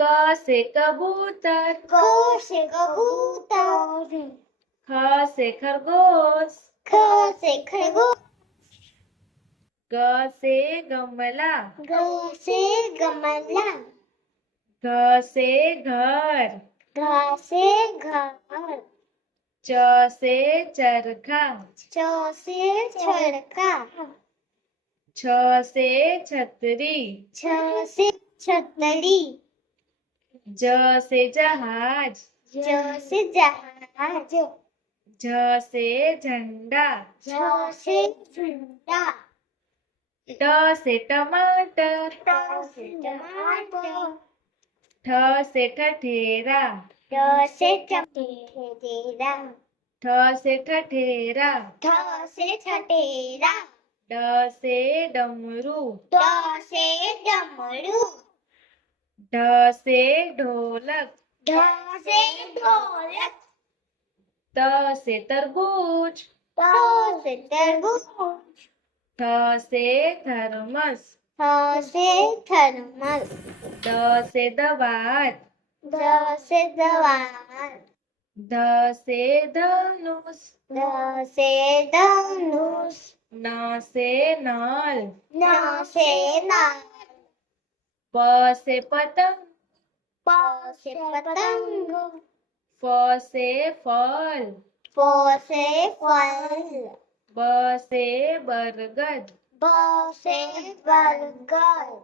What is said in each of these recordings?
क से कबूतर, क से कबूतर, ख से खरगोश, ख से खरगोश, ग से गमला, ग से गमला, घ से घर, घ से घर, च से चरखा, च से चरखा, छ से छतरी, छ से छतरी, ज से जहाज, ज से जहाज, झ से झंडा, झ से झंडा, ट से टमाटर, ट से टमाटर, ठ से ठठेरा, ठ से ठठेरा, ठ से ठठेरा, ठ से ठठेरा, ड से डमरू, ड से डमरू, ढ से ढोलक, ढ से ढोलक, त से तरबूज, त से तरबूज, थ से थर्मस, थ से थर्मस, द से दवात, द से दवात, ध से धनुष, द से धनुष, न से नल, न से नाल, प से पतंग, प से पतंग, फ से फल, फ से फल, ब से बरगद, ब से बरगद,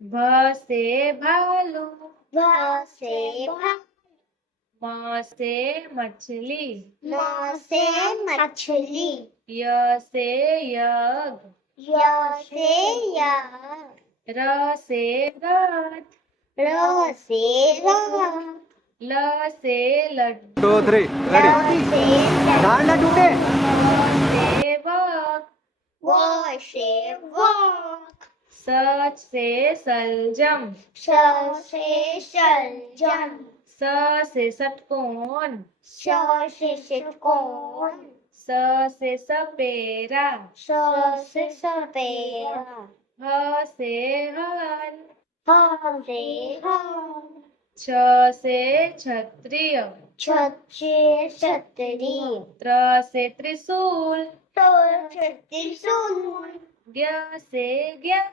भ से भालू, भ से भालू, म से मछली, म से मछली, य से यज्ञ, य से यज्ञ, र से रथ, र से रथ, ल से लड्डू, 2 3 ल रेडी से दांडा टूटे से वक, व से वक, स से सलजम, स से सलजम, स से षटकोण, स से षटकोण, स से सपेरा, स से सपेरा, ह से हल, ह से हल, छ से क्षत्रिय, छ से छतरी, त्र से त्रिशूल, ट से त्रिशूल, ज्ञ से ज्ञान,